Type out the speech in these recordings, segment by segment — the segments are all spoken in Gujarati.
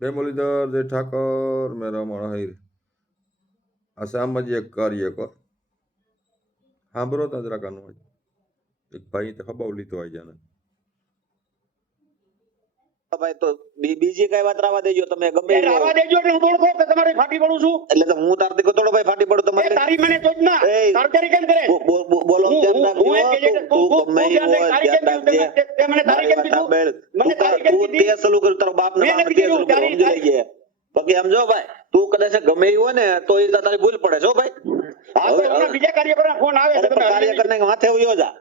જય મુરલીધર, જય ઠાકર, મેરા મણહિર. આ સામાજિક કાર્ય કર સાંભળો તો જરાક આનું હોય. એક ભાઈ તો ખબાવ લીધો હોય જાને. ભાઈ તો બીજી કઈ વાત રાવા દેજો તમે ગમે એ રાવા દેજો એટલે હું થોડો કે તમારે ફાટી પડું છું એટલે તો હું તારથી થોડો ભાઈ ફાટી પડું એ તમારે તારી મને જોજ ના એ, તારી કેમ કરે બોલો ધ્યાન હું એક કે રાખજો તું ગમે ધ્યાન હોય તારી કેમ ધ્યાન કીધું? રાખજે તે મને તારી કેમ કીધું? મને તારી કેમ તું કીધી? તે સલું કર્યું તારો બાપ ને મેં બાપ નથી તે સલું કીધું, કર્યું સમજી લઈ ગયા બાકી સમજો ભાઈ તું કદાચ ગમે એ હોય ને તો એ તારી ભૂલ પડે છો ભાઈ હા તો હમણાં બીજા કાર્યકરના ફોન આવે છે તમે કાર્ય કરને માથે ઉયો જા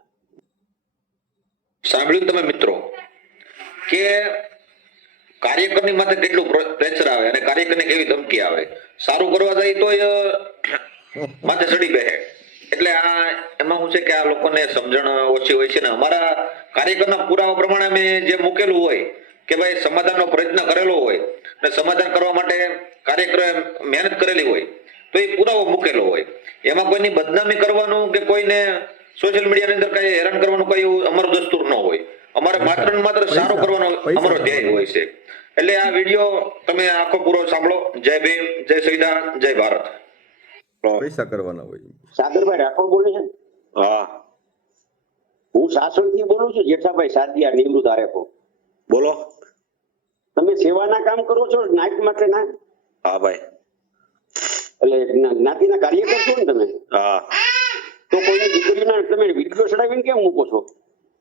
સાંભળ્યું તમે મિત્રો કે કાર્યકરની માથે કેટલું પ્રેશર આવે અને કાર્યકરને કેવી ધમકી આવે. સારું કરવા જાય તો માથે ચડી બેસે. એટલે આ એમાં શું છે કે આ લોકોને સમજણ ઓછી હોય છે ને અમારા કાર્યકરના પુરાવા પ્રમાણે અમે જે મૂકેલું હોય કે ભાઈ સમાધાનનો પ્રયત્ન કરેલો હોય અને સમાધાન કરવા માટે કાર્યકરે મહેનત કરેલી હોય તો એ પુરાવો મૂકેલો હોય. એમાં કોઈની બદનામી કરવાનું કે કોઈને સોશિયલ મીડિયાની અંદર કઈ હેરાન કરવાનું કઈ અમારું દસ્તુર ન હોય. અમારે માત્ર ને માત્ર સારું કરવાનો અમારો ધ્યેય હોય છે. એટલે આ વિડીયો તમે આખો પૂરો સાંભળો. જય ભીમ, જય સંવિધાન, જય ભારત. પૈસા કરવાના હોય. સાગરભાઈ રાઠોડ બોલે છે? હા હું સાસણથી બોલું છું, જેઠાભાઈ સાદિયા નિમૃત આરેફો. બોલો તમે સેવાના કામ કરો છો નાઈટ માટે ના? હા ભાઈ એટલે જ્ઞાતિના કાર્યકર છો ને તમે? હા તો કોઈની દીકરીના તમે વિડીયો ચડાવીને કેમ મૂકો છો?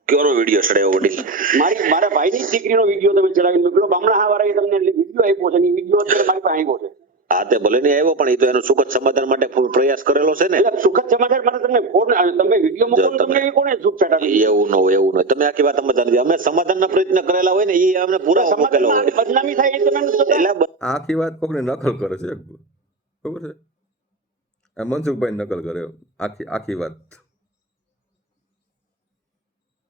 કયો વિડીયો ચડાવ્યો વડીલ મારા ભાઈની જ દીકરીનો વિડીયો તમે ચડાવીને મોકલો. બામણા હાવાળાએ તમને વિડીયો આપ્યો છે ને એ વિડીયો અત્યારે મારી પાસે આવ્યો છે. હા તે ભલે નહીં આવ્યો પણ એ તો એનું સુખદ સમાધાન માટે પ્રયાસ કરેલો છે ને. એટલે સુખદ સમાચાર માટે તમને ફોન તમે વિડીયો મૂકો ને તમને એ કોને છૂટછાટ આપી? એવું ન હોય એવું ન હોય તમે આખી વાત સમજતા નથી. અમે સમાધાનના પ્રયત્ન કરેલા હોય ને એ અમને પુરાવો મૂકેલો હોય સમાધાનમાં બદનામી થાય એ તમે નથી જોતા? એટલે આખી વાત કોકને નકલ કરે છે. ખબર છે? આ મનસુખભાઈ નકલ કરે આખી વાત.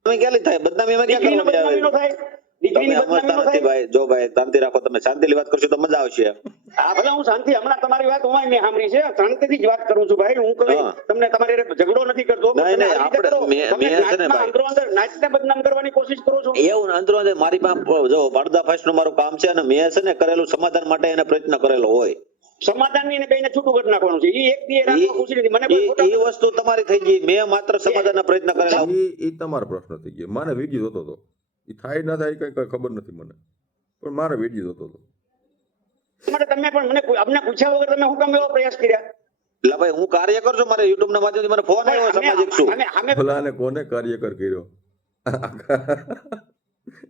તમે ક્યાં થાય બદનામી એમાં ક્યાં દીકરીની કરવાની આવે બદનામી નો થાય? તમે દીકરીની બદનામી સમજતા નો નથી થાય? ભાઈ. જો ભાઈ શાંતિ રાખો તમે શાંતિથી વાત કરશો તો મજા આવશે. હા ભલે હું શાંતિ હમણાં તમારી વાત હું મેં સાંભળી છે, શાંતિથી જ વાત કરું છું ભાઈ. હું કોઈ હા. તમને તમારી હારે ઝઘડો નથી કરતો. નહીં, તમે નહીં, આવી રીતે આપણે કરો. મેં તમે છે ને નાચમાં ભાઈ. અંદરો અંદર નાચને બદનામ કરવાની કોશિશ કરો છો. એવું ને અંદરો અંદર મારી પાસે જો પડદાફાશ નું મારું કામ છે અને મેં છે ને કરેલું સમાધાન માટે એને પ્રયત્ન કરેલો હોય. સમાધાનની ને કઈને છૂટું કરી નાખવાનું છે. ઈ એક દી રાખવા ખુશી નથી. મને કોઈ ખોટા એ વસ્તુ તમારી થઈ ગઈ. મેં માત્ર સમાધાનના પ્રયત્ન કરેલા એ તમારો પ્રશ્ન થઈ ગયો. મારે વિડીયો જોતો હતો. એ થાય ના થાય કઈ ખબર નથી મને, પણ મારે વિડીયો જોતો હતો. માટે તમે પણ મને અમને પૂછ્યા વગર તમે હું કેમ એવો પ્રયાસ કર્યા? એટલે ભાઈ હું કાર્ય કરું છું મારે યુટ્યુબ ના માધ્યમથી મને ફોન આવ્યો સામાજિક છું અમે ભલાને કોને કાર્યકર કર્યો?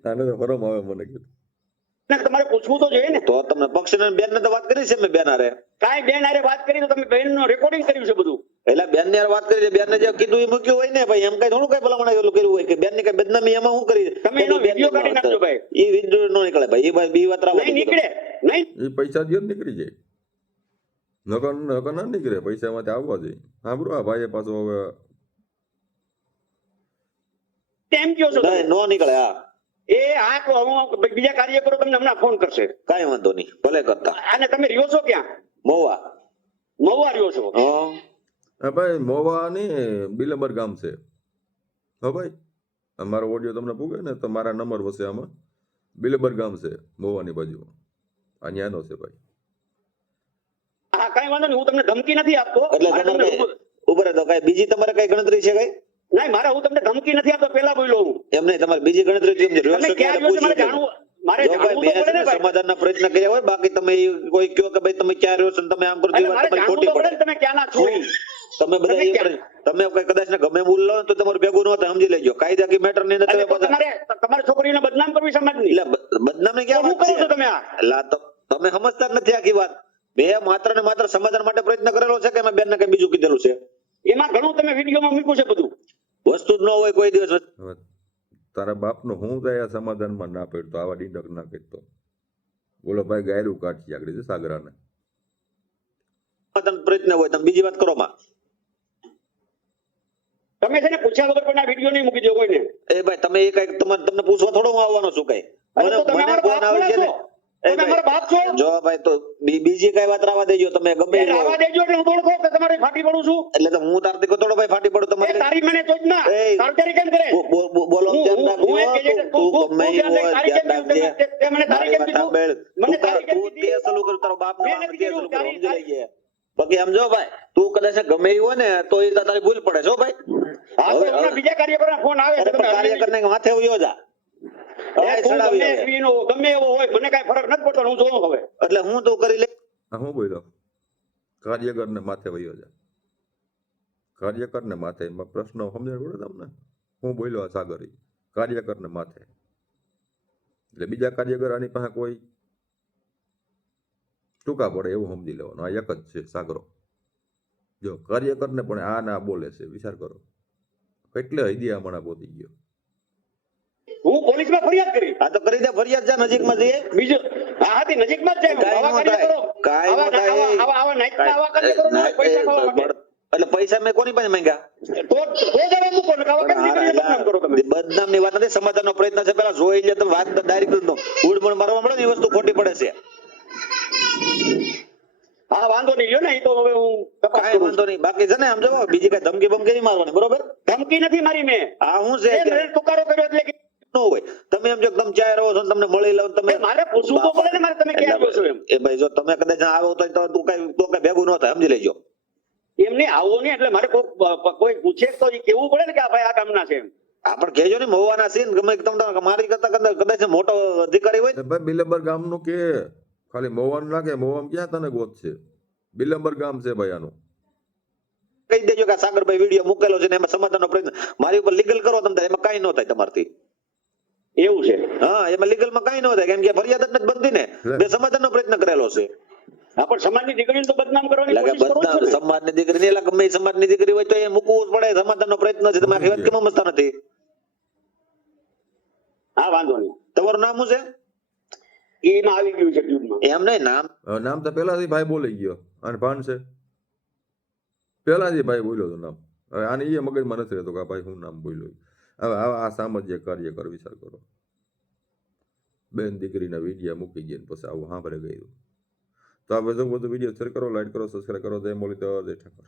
આને તો ફરમ આવે મને કીધું. તમારે પૂછવું તો જોઈએ ને. તો તમને પક્ષ બેન ને તો વાત કરી છે મેં બેન હારે. કાંઈ બેન હારે વાત કરી તો તમે બેન નું રેકોર્ડિંગ કર્યું છે બધું. એટલે બેન ની વાત કરી છે. બેન ને જે કીધું એ મૂક્યું હોય ને ભાઈ. એમ કઈ થોડું કઈ ભલામણ એલું કર્યું હોય કે બેન ની કઈ બદનામી એમાં શું કરી? તમે એનો વિડીયો કાઢી નાખજો ભાઈ. એ વિડીયો નો નીકળે ભાઈ. એ ભાઈ બી વાત રાવો નહીં નીકળે નહીં. એ પૈસા જ નીકળી જાય. નકર ના નીકળે. પૈસા માંથી આવવા જોઈએ. સાંભળો આ ભાઈ પાછો હવે તેમ કયો છો તમે? નહીં નો નીકળે. હા એ હા તો હું બીજા કાર્યકરો તમને હમણાં ફોન કરશે. કઈ વાંધો નહીં ભલે કરતા. અને તમે રહ્યો છો ક્યાં? મોવા મહુવા રહ્યો છો? હા હા ભાઈ, મોવા ની બિલંબર ગામ છે. હા ભાઈ, અમારો ઓડિયો તમને પૂગે ને તો મારા નંબર વસે આમાં. બિલંબર ગામ છે મોવાની બાજુમાં. અહીંયાનો છે ભાઈ. હા કઈ વાંધો નહીં. હું તમને ધમકી નથી આપતો. એટલે મારે તમારે તમને ઉભા રહો તો કઈ બીજી તમારે કઈ ગણતરી છે કઈ? નહીં મારે હું તમને ધમકી નથી આપતો. પહેલા બોલ્યો હું. એમ નહીં તમારે બીજી ગણતરી કેમ છે? તમે ક્યાં રહ્યો છો મારે જાણવું. મારે જો ભાઈ જાણવું મેં તો પડે ને ભાઈ. સમાધાનના પ્રયત્ન કર્યા હોય. બાકી તમે કોઈ કયો કે ભાઈ તમે ક્યાં રહ્યો છો ને તમે આમ કરો છો, એ અને વાત મારે તમારી જાણવું ખોટી તો પડે પડે. ને તમે ક્યાંના છો ઈ. તમે બધા તમે એ ક્યાં- તમે કઈ કદાચ ને ગમે બોલ લો તો તમારું ભેગું ન થાય સમજી લેજો. કાયદાકીય મેટર ની અંદર અને તમે તો પાછા તમારી છોકરીને બદનામ કરવી સમાજની. એટલે બદનામી તો ક્યાં હું વાત કહું છે? છું તમે આ એટલે તમે સમજતા જ નથી આખી વાત. મેં માત્ર ને માત્ર સમાધાન માટે પ્રયત્ન કરેલો છે કે એમાં બેન ને કઈ બીજું કીધેલું છે? એમાં ઘણું તમે વિડીયોમાં મૂક્યું છે બધું. વસ્તુ જ ન હોય કોઈ દિવસ. હવે તારા બાપનો હું થાય આ સમાધાનમાં ના પડતો આવા ડીડક ના કરતો. બોલો ભાઈ, ગાયરું કાઢી આગળ છે સાગરાને. સમાધાન પ્રયત્ન હોય તમે બીજી વાત કરો માં. તમે છે ને પૂછ્યા વગર કોઈના વિડીયો નહીં મૂકી દો કોઈને. એ ભાઈ તમે એ કઈ તમને પૂછવા થોડો હું આવવાનો છું કઈ. અરે મને તો તમે મને અમારા ફોન બાપ આવે છે થોડા ને છો. એ તમે ભાઈ, અમારા બાપ છો જો ભાઈ તો બીજી કઈ વાત રાવા દેજો તમે ગમે એ એવું રાવા હોય. દેજો એટલે હું થોડું કહું કે તમારે ફાટી પડું છું એટલે તો હું તારથી કતોડો ભાઈ ફાટી પડું એ તમારે તારી મને ચોજના એ, તારી કેમ કરે બોલો હું- ધ્યાન હું- હું એમ રાખજો કહીએ કે તું ગમે ધ્યાન એવું રાખ. હોય તારી ધ્યાન કેમ રાખજે. કીધું? તે મને તારી કેમ મારી વાત કીધું? સાંભળ. મને તું તારી કેમ તું કીધી? તે સલું કર તારો બાપ મેં ના નથી તે કીધું. સલું કર તારી- સમજી લઈએ બાકી સમજો ભાઈ તું કદાચ ગમે એવું હોય ને તો એ તો તારી ભૂલ પડે છો ભાઈ હા તો હમણાં બીજા કાર્યકરોના ફોન આવે છે અરે તમે પણ કાર્ય હજી- કરને માથે ઉયો જા એ હવે તું સડાવી ગમે હવે. એનો ગમે એવો હોય મને કાંઈ ફરક નથી પડતો હું જોઉં હવે એટલે હું તું કરી લે આ હું બોલ્યો કાર્યકરને માથે વયો જાય કાર્યકરને માથે એમાં પ્રશ્ન સમજાય પડે તમને હું બોલ્યો આ સાગરી કાર્યકરને માથે એટલે બીજા કાર્યકર આની પાસે કોઈ ટૂંકા પડે એવું સમજી લેવાનું આ એક જ છે સાગરો જો કાર્યકરને પણ આ ના બોલે છે વિચાર કરો કેટલે હૈદિયામણા પહોંચી ગયો હું પોલીસમાં ફરિયાદ કરી આ તો કરી દે ફરિયાદ જા નજીકમાં જઈએ બીજું હા હાથી નજીકમાં જ જાય કાંઈ આવા નો થાય. કાર્યકરો કાંઈ નો આવા- થાય. આવા- આવા- આવા નાઈટના આવા કાર્યકરો ન હોય પૈસા ખાવા માટે. એટલે પૈસા મેં કોની પાસે માંગ્યા તો જ હવે મૂકો ને કે આવા કેમ દીકરીને બદનામ કરો તમે બદનામની વાત નથી સમાધાનનો પ્રયત્ન છે પેલા જોઈ લે તો વાત ડાયરેક્ટ ઉડમણ મારવા મળે ને એ વસ્તુ ખોટી પડે છે હા વાંધો નહીં લ્યો ને એ તો હવે હું તપાસ કાંઈ કરું વાંધો નહીં બાકી છે ને આમ જો બીજી કઈ ધમકી બમકી નહીં મારવાની બરોબર ધમકી નથી મારી મેં આ હું છે એ નરેશ તુકારો કર્યો એટલે કે ન હોય તમે એમ જો એકદમ ચાય રહો છો ને તમને મળી લો તમે એ મારે પૂછવું તો પડે ને મારે તમે ક્યાં આવ્યો છો એમ એ ભાઈ જો તમે કદાચ આવો તો તું કઈ ભેગું ન થાય સમજી લેજો એમને આવો નહીં એટલે મારે કોઈ પૂછે તો એ કેવું પડે ને કે આ ભાઈ આ કામના છે એમ આપણે કહેજો ને મહુવાના સીન ગમે તમને મારી કરતા કદાચ મોટો અધિકારી હોય એટલે ભાઈ બિલેબર ગામનું કે ખાલી મોવાનું નાખે મોવામાં ક્યાં તને ગોત છે બિલેબર ગામ છે ભાઈ આનું કહી દેજો કે આ સાગરભાઈ વિડીયો મૂકેલો છે ને એમાં સમાધાનનો પ્રયત્ન મારી ઉપર લીગલ કરો તમે એમાં કઈ ન થાય તમારથી એવું છે હા એમાં લીગલમાં કઈ ન થાય કેમ કે ફરિયાદ જ નથી બનતી ને બે સમાધાનનો પ્રયત્ન કરેલો છે હા પણ સમાજની દીકરીને તો બદનામ કરવાની એટલે કે કોશિશ કરો છો બધા ને સમાજની દીકરી નહીં, એટલે ગમે એ સમાજની દીકરી હોય તો એ મૂકવું જ પડે સમાધાનનો પ્રયત્ન છે તમે આખી વાત કેમ સમજતા નથી હા વાંધો નહીં તમારું નામ શું છે એમાં આવી ગયું છે ટ્યુબમાં એમ નહીં નામ નામ તો પેલાથી ભાઈ બોલી ગયો અને ભાન છે પેલાથી ભાઈ બોલ્યો હતો નામ હવે આને એ મગજમાં નથી રહેતો કે આ ભાઈ હું નામ બોલ્યો હવે આ સામાજ્ય કાર્ય કર વિચાર કરો બેન દીકરીના વિડીયા મૂકી ગયા ને પછી આવું સાંભળે ગયું તો આ બધું વિડીયો શેર કરો લાઈક કરો સબસ્ક્રાઈબ કરો જય મોલી જય ઠાકોર